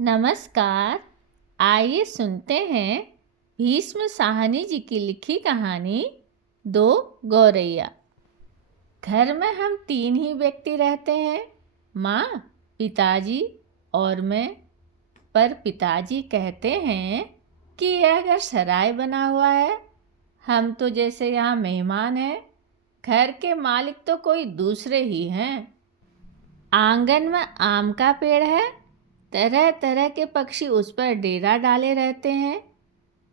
नमस्कार। आइए सुनते हैं भीष्म साहनी जी की लिखी कहानी दो गौरैया। घर में हम तीन ही व्यक्ति रहते हैं, माँ, पिताजी और मैं। पर पिताजी कहते हैं कि यह घर सराय बना हुआ है। हम तो जैसे यहाँ मेहमान हैं, घर के मालिक तो कोई दूसरे ही हैं। आंगन में आम का पेड़ है, तरह तरह के पक्षी उस पर डेरा डाले रहते हैं।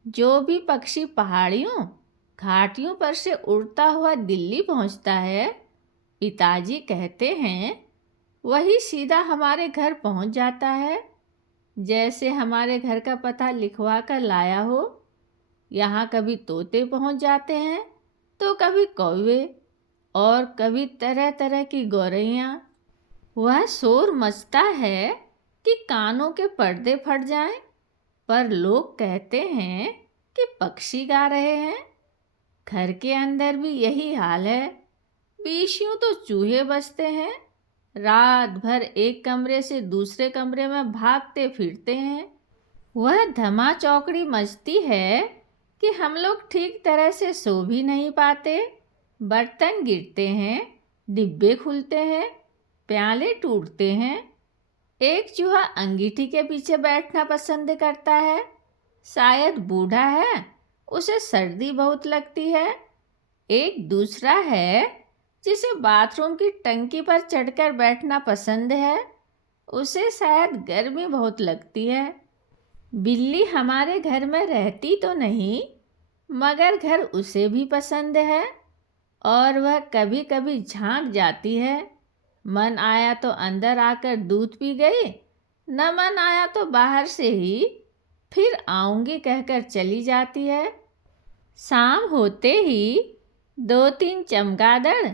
जो भी पक्षी पहाड़ियों घाटियों पर से उड़ता हुआ दिल्ली पहुंचता है, पिताजी कहते हैं वही सीधा हमारे घर पहुंच जाता है। जैसे हमारे घर का पता लिखवा कर लाया हो। यहाँ कभी तोते पहुंच जाते हैं तो कभी कौवे और कभी तरह तरह की गौरैया। वह शोर मचता है कि कानों के पर्दे फट जाएं, पर लोग कहते हैं कि पक्षी गा रहे हैं। घर के अंदर भी यही हाल है। बीच यूं तो चूहे बजते हैं, रात भर एक कमरे से दूसरे कमरे में भागते फिरते हैं। वह धमा चौकड़ी मचती है कि हम लोग ठीक तरह से सो भी नहीं पाते। बर्तन गिरते हैं, डिब्बे खुलते हैं, प्याले टूटते हैं। एक चूहा अंगीठी के पीछे बैठना पसंद करता है। शायद बूढ़ा है, उसे सर्दी बहुत लगती है। एक दूसरा है जिसे बाथरूम की टंकी पर चढ़कर बैठना पसंद है, उसे शायद गर्मी बहुत लगती है। बिल्ली हमारे घर में रहती तो नहीं, मगर घर उसे भी पसंद है और वह कभी कभी झांक जाती है। मन आया तो अंदर आकर दूध पी गई, न मन आया तो बाहर से ही फिर आऊंगी कहकर चली जाती है। शाम होते ही दो तीन चमगादड़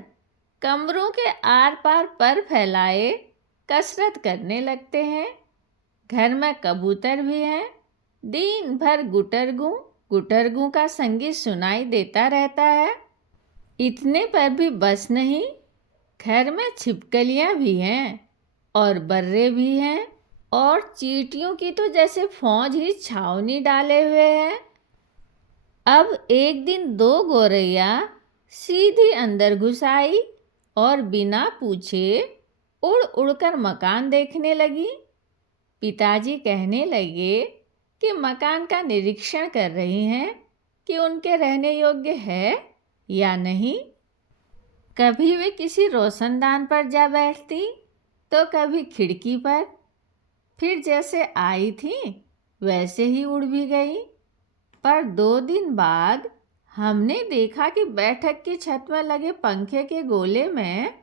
कमरों के आर पार पर फैलाए कसरत करने लगते हैं। घर में कबूतर भी हैं। दिन भर गुटरगू का संगीत सुनाई देता रहता है। इतने पर भी बस नहीं, घर में छिपकलियाँ भी हैं और बर्रे भी हैं और चींटियों की तो जैसे फौज ही छावनी डाले हुए है। अब एक दिन दो गौरैया सीधी अंदर घुस आई और बिना पूछे उड़ उड़कर मकान देखने लगी। पिताजी कहने लगे कि मकान का निरीक्षण कर रही हैं कि उनके रहने योग्य है या नहीं। कभी वे किसी रोशनदान पर जा बैठती तो कभी खिड़की पर। फिर जैसे आई थी वैसे ही उड़ भी गई। पर 2 दिन बाद हमने देखा कि बैठक की छत में लगे पंखे के गोले में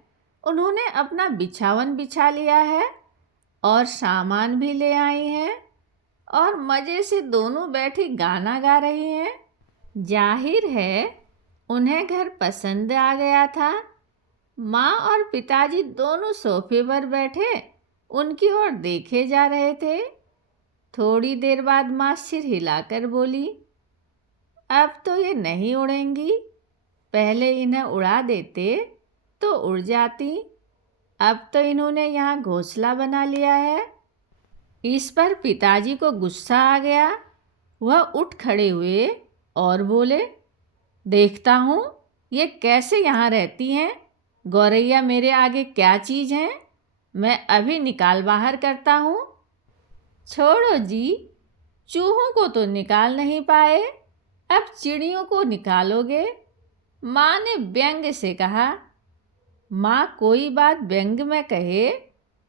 उन्होंने अपना बिछावन बिछा लिया है और सामान भी ले आई हैं और मज़े से दोनों बैठी गाना गा रही हैं। जाहिर है उन्हें घर पसंद आ गया था। माँ और पिताजी दोनों सोफे पर बैठे उनकी ओर देखे जा रहे थे। थोड़ी देर बाद माँ सिर हिलाकर बोली, अब तो ये नहीं उड़ेंगी। पहले इन्हें उड़ा देते तो उड़ जाती। अब तो इन्होंने यहाँ घोंसला बना लिया है। इस पर पिताजी को गुस्सा आ गया। वह उठ खड़े हुए और बोले, देखता हूँ ये कैसे यहाँ रहती हैं। गौरैया मेरे आगे क्या चीज़ है, मैं अभी निकाल बाहर करता हूँ। छोड़ो जी, चूहों को तो निकाल नहीं पाए, अब चिड़ियों को निकालोगे, माँ ने व्यंग से कहा। माँ कोई बात व्यंग में कहे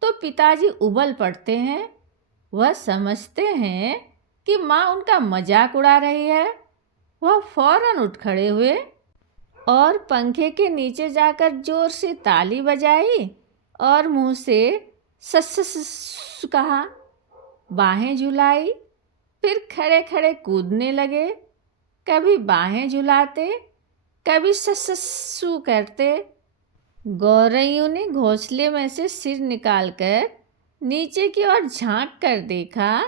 तो पिताजी उबल पड़ते हैं। वह समझते हैं कि माँ उनका मजाक उड़ा रही है। वह फौरन उठ खड़े हुए और पंखे के नीचे जाकर जोर से ताली बजाई और मुंह से सस कहा, बाहें झुलाई। फिर खड़े खड़े कूदने लगे। कभी बाहें झुलाते, कभी ससु करते। गौरैयों ने घोंसले में से सिर निकालकर नीचे की ओर झांक कर देखा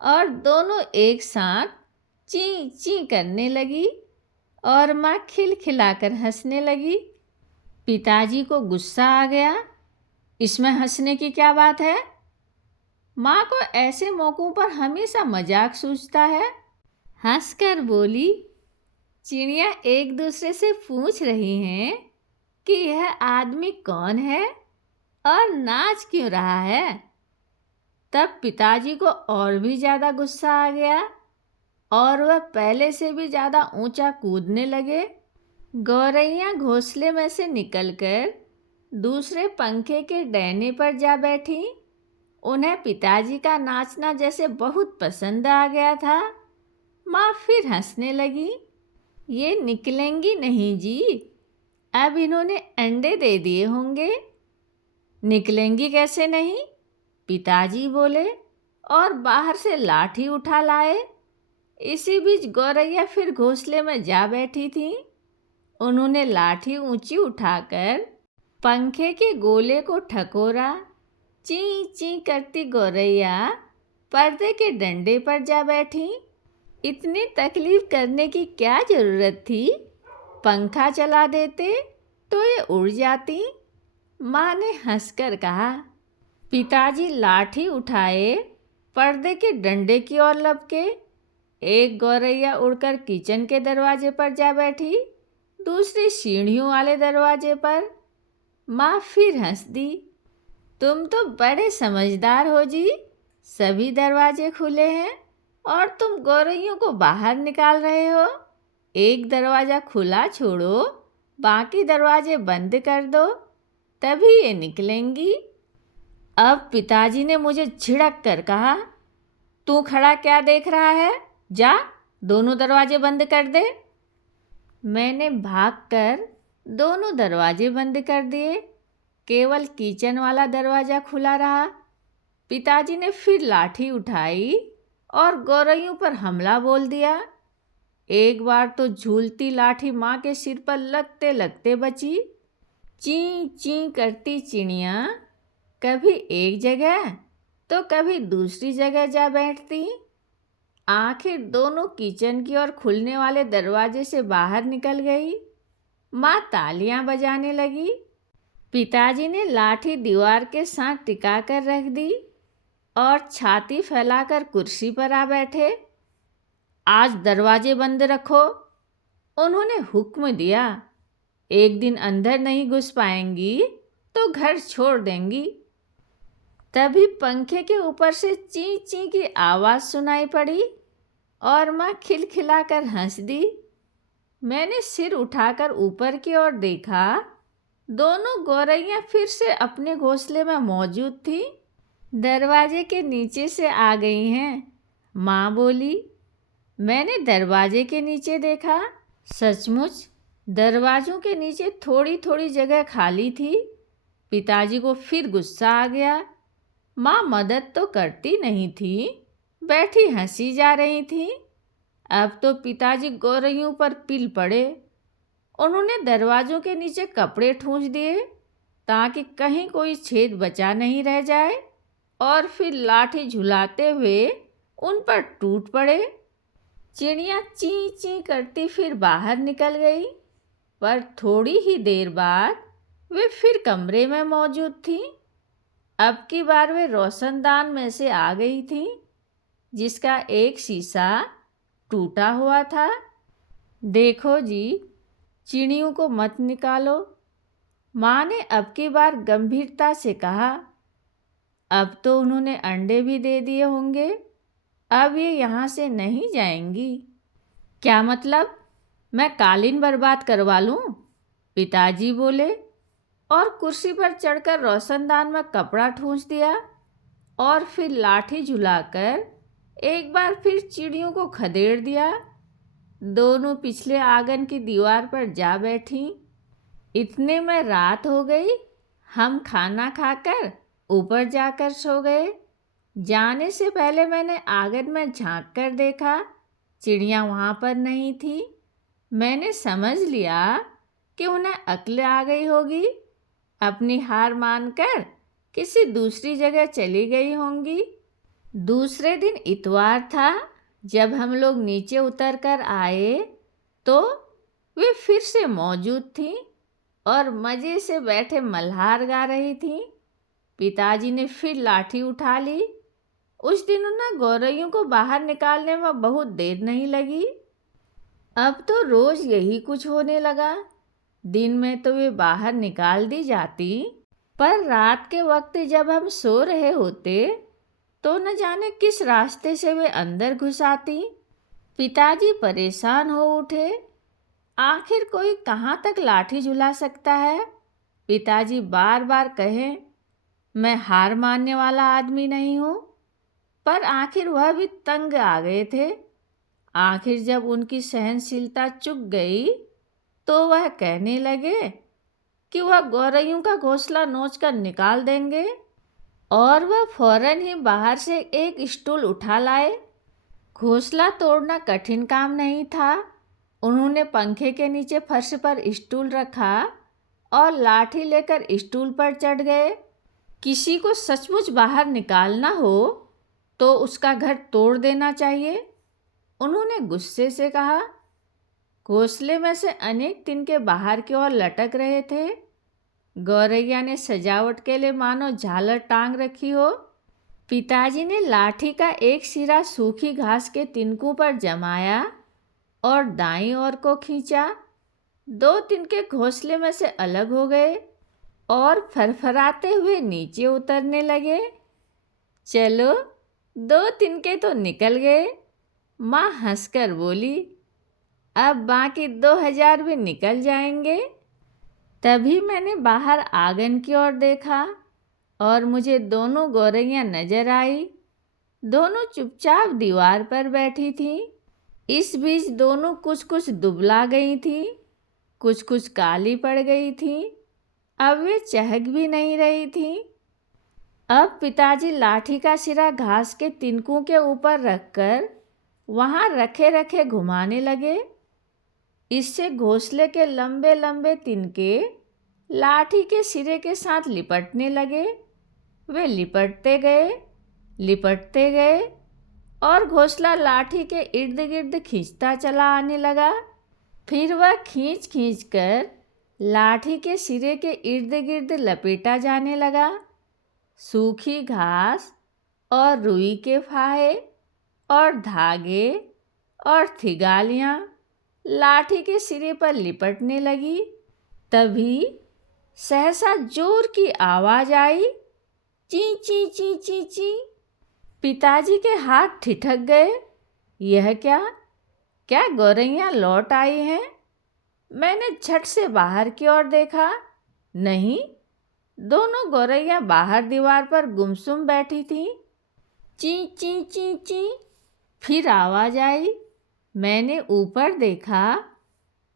और दोनों एक साथ ची ची करने लगी और माँ खिलखिलाकर हंसने लगी। पिताजी को गुस्सा आ गया। इसमें हंसने की क्या बात है? माँ को ऐसे मौक़ों पर हमेशा मजाक सूझता है। हंसकर बोली, चिड़िया एक दूसरे से पूछ रही हैं कि यह आदमी कौन है और नाच क्यों रहा है। तब पिताजी को और भी ज़्यादा गुस्सा आ गया और वह पहले से भी ज़्यादा ऊंचा कूदने लगे। गौरैया घोंसले में से निकलकर दूसरे पंखे के डंडे पर जा बैठी। उन्हें पिताजी का नाचना जैसे बहुत पसंद आ गया था। माँ फिर हंसने लगी। ये निकलेंगी नहीं जी, अब इन्होंने अंडे दे दिए होंगे। निकलेंगी कैसे नहीं, पिताजी बोले और बाहर से लाठी उठा लाए। इसी बीच गौरैया फिर घोंसले में जा बैठी थी। उन्होंने लाठी ऊंची उठाकर पंखे के गोले को ठकोरा। ची ची करती गौरैया पर्दे के डंडे पर जा बैठी। इतनी तकलीफ करने की क्या ज़रूरत थी, पंखा चला देते तो ये उड़ जाती। माँ ने हंसकर कहा। पिताजी लाठी उठाए पर्दे के डंडे की ओर लपके। एक गौरैया उड़कर किचन के दरवाजे पर जा बैठी, दूसरी सीढ़ियों वाले दरवाजे पर। माँ फिर हंस दी। तुम तो बड़े समझदार हो जी, सभी दरवाजे खुले हैं और तुम गौरैयों को बाहर निकाल रहे हो। एक दरवाज़ा खुला छोड़ो, बाकी दरवाजे बंद कर दो, तभी ये निकलेंगी। अब पिताजी ने मुझे झिड़क कर कहा, तू खड़ा क्या देख रहा है, जा दोनों दरवाजे बंद कर दे। मैंने भागकर दोनों दरवाजे बंद कर दिए। केवल किचन वाला दरवाज़ा खुला रहा। पिताजी ने फिर लाठी उठाई और गौरैयों पर हमला बोल दिया। एक बार तो झूलती लाठी माँ के सिर पर लगते लगते बची। ची ची करती चिड़िया कभी एक जगह तो कभी दूसरी जगह जा बैठती। आखिर दोनों किचन की ओर खुलने वाले दरवाजे से बाहर निकल गई। माँ तालियां बजाने लगी। पिताजी ने लाठी दीवार के साथ टिका कर रख दी और छाती फैलाकर कुर्सी पर आ बैठे। आज दरवाजे बंद रखो, उन्होंने हुक्म दिया। एक दिन अंदर नहीं घुस पाएंगी तो घर छोड़ देंगी। तभी पंखे के ऊपर से ची ची की आवाज़ सुनाई पड़ी और माँ खिलखिलाकर हंस दी। मैंने सिर उठाकर ऊपर की ओर देखा। दोनों गौरैया फिर से अपने घोंसले में मौजूद थी। दरवाजे के नीचे से आ गई हैं, माँ बोली। मैंने दरवाजे के नीचे देखा। सचमुच दरवाजों के नीचे थोड़ी थोड़ी जगह खाली थी। पिताजी को फिर गुस्सा आ गया। माँ मदद तो करती नहीं थी, बैठी हंसी जा रही थी। अब तो पिताजी गौरैयों पर पिल पड़े। उन्होंने दरवाज़ों के नीचे कपड़े ठूंस दिए ताकि कहीं कोई छेद बचा नहीं रह जाए और फिर लाठी झुलाते हुए उन पर टूट पड़े। चिड़िया ची ची करती फिर बाहर निकल गई, पर थोड़ी ही देर बाद वे फिर कमरे में मौजूद थी। अब की बार वे रोशनदान में से आ गई थी, जिसका एक शीशा टूटा हुआ था। देखो जी, चिड़ियों को मत निकालो, माँ ने अब की बार गंभीरता से कहा। अब तो उन्होंने अंडे भी दे दिए होंगे, अब ये यहाँ से नहीं जाएंगी। क्या मतलब, मैं कालीन बर्बाद करवा लूँ? पिताजी बोले और कुर्सी पर चढ़कर रोशनदान में कपड़ा ठूंस दिया और फिर लाठी झुलाकर एक बार फिर चिड़ियों को खदेड़ दिया। दोनों पिछले आंगन की दीवार पर जा बैठीं। इतने में रात हो गई। हम खाना खाकर ऊपर जाकर सो गए। जाने से पहले मैंने आंगन में झांक कर देखा, चिड़िया वहाँ पर नहीं थी। मैंने समझ लिया कि उन्हें अक्ल आ गई होगी, अपनी हार मानकर किसी दूसरी जगह चली गई होंगी। दूसरे दिन इतवार था। जब हम लोग नीचे उतर कर आए तो वे फिर से मौजूद थीं और मज़े से बैठे मल्हार गा रही थीं। पिताजी ने फिर लाठी उठा ली उस दिन उन गौरैयों को बाहर निकालने में बहुत देर नहीं लगी। अब तो रोज यही कुछ होने लगा। दिन में तो वे बाहर निकाल दी जाती, पर रात के वक्त जब हम सो रहे होते तो न जाने किस रास्ते से वे अंदर घुस आती। पिताजी परेशान हो उठे। आखिर कोई कहाँ तक लाठी झुला सकता है। पिताजी बार बार कहें, मैं हार मानने वाला आदमी नहीं हूँ, पर आखिर वह भी तंग आ गए थे। आखिर जब उनकी सहनशीलता चुक गई तो वह कहने लगे कि वह गौरैयों का घोंसला नोच कर निकाल देंगे, और वह फौरन ही बाहर से एक स्टूल उठा लाए। घोंसला तोड़ना कठिन काम नहीं था। उन्होंने पंखे के नीचे फर्श पर स्टूल रखा और लाठी लेकर स्टूल पर चढ़ गए। किसी को सचमुच बाहर निकालना हो तो उसका घर तोड़ देना चाहिए, उन्होंने गुस्से से कहा। घोंसले में से अनेक तिनके बाहर की ओर लटक रहे थे। गौरैया ने सजावट के लिए मानो झालर टांग रखी हो। पिताजी ने लाठी का एक सिरा सूखी घास के तिनकों पर जमाया और दाईं ओर को खींचा। 2 तिनके घोंसले में से अलग हो गए और फरफराते हुए नीचे उतरने लगे। चलो, 2 तिनके तो निकल गए, माँ हंसकर बोली। अब बाकी 2000 भी निकल जाएंगे। तभी मैंने बाहर आंगन की ओर देखा और मुझे दोनों गौरैयाँ नजर आई। दोनों चुपचाप दीवार पर बैठी थीं। इस बीच दोनों कुछ कुछ दुबला गई थीं, कुछ कुछ काली पड़ गई थीं। अब वे चहक भी नहीं रही थीं। अब पिताजी लाठी का सिरा घास के तिनकों के ऊपर रखकर वहाँ रखे रखे घुमाने लगे। इससे घोंसले के लंबे लंबे तिनके लाठी के सिरे के साथ लिपटने लगे। वे लिपटते गए और घोंसला लाठी के इर्द गिर्द खींचता चला आने लगा। फिर वह खींच खींच कर लाठी के सिरे के इर्द गिर्द लपेटा जाने लगा। सूखी घास और रुई के फाहे और धागे और थिगालियाँ लाठी के सिरे पर लिपटने लगी। तभी सहसा जोर की आवाज आई, ची ची ची ची ची। पिताजी के हाथ ठिठक गए। यह क्या गौरैयाँ लौट आई हैं? मैंने झट से बाहर की ओर देखा। नहीं, दोनों गौरैयाँ बाहर दीवार पर गुमसुम बैठी थीं। ची ची ची ची। फिर आवाज आई। मैंने ऊपर देखा।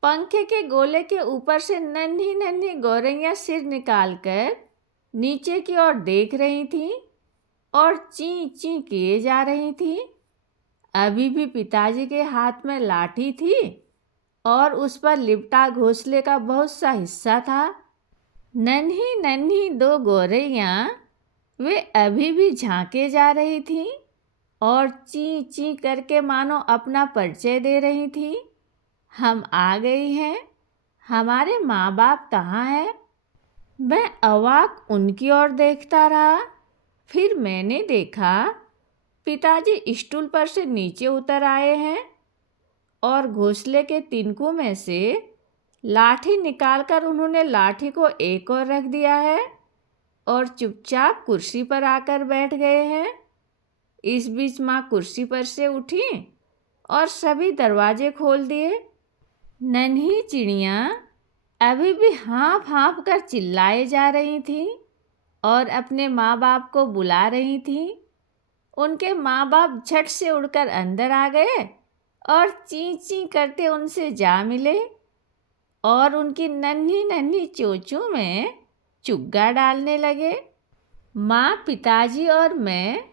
पंखे के गोले के ऊपर से नन्ही नन्ही गौरैयाँ सिर निकालकर नीचे की ओर देख रही थीं और ची ची किए जा रही थीं। अभी भी पिताजी के हाथ में लाठी थी और उस पर लिपटा घोंसले का बहुत सा हिस्सा था। नन्ही नन्ही 2 गौरैयाँ वे अभी भी झांके जा रही थीं और ची ची करके मानो अपना परिचय दे रही थी। हम आ गई हैं, हमारे माँ बाप कहाँ हैं? मैं अवाक उनकी ओर देखता रहा। फिर मैंने देखा पिताजी स्टूल पर से नीचे उतर आए हैं और घोंसले के तिनकों में से लाठी निकालकर उन्होंने लाठी को एक ओर रख दिया है और चुपचाप कुर्सी पर आकर बैठ गए हैं। इस बीच माँ कुर्सी पर से उठी और सभी दरवाजे खोल दिए। नन्ही चिड़ियाँ अभी भी हाँफ हाँफ कर चिल्लाए जा रही थीं और अपने माँ बाप को बुला रही थीं। उनके माँ बाप झट से उड़कर अंदर आ गए और ची ची करते उनसे जा मिले और उनकी नन्ही नन्ही चोंचों में चुग्गा डालने लगे। माँ, पिताजी और मैं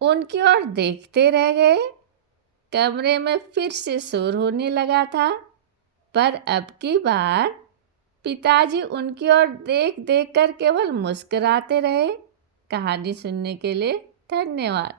उनकी ओर देखते रह गए। कमरे में फिर से शोर होने लगा था, पर अब की बार पिताजी उनकी ओर देख देख कर केवल मुस्कुराते रहे। कहानी सुनने के लिए धन्यवाद।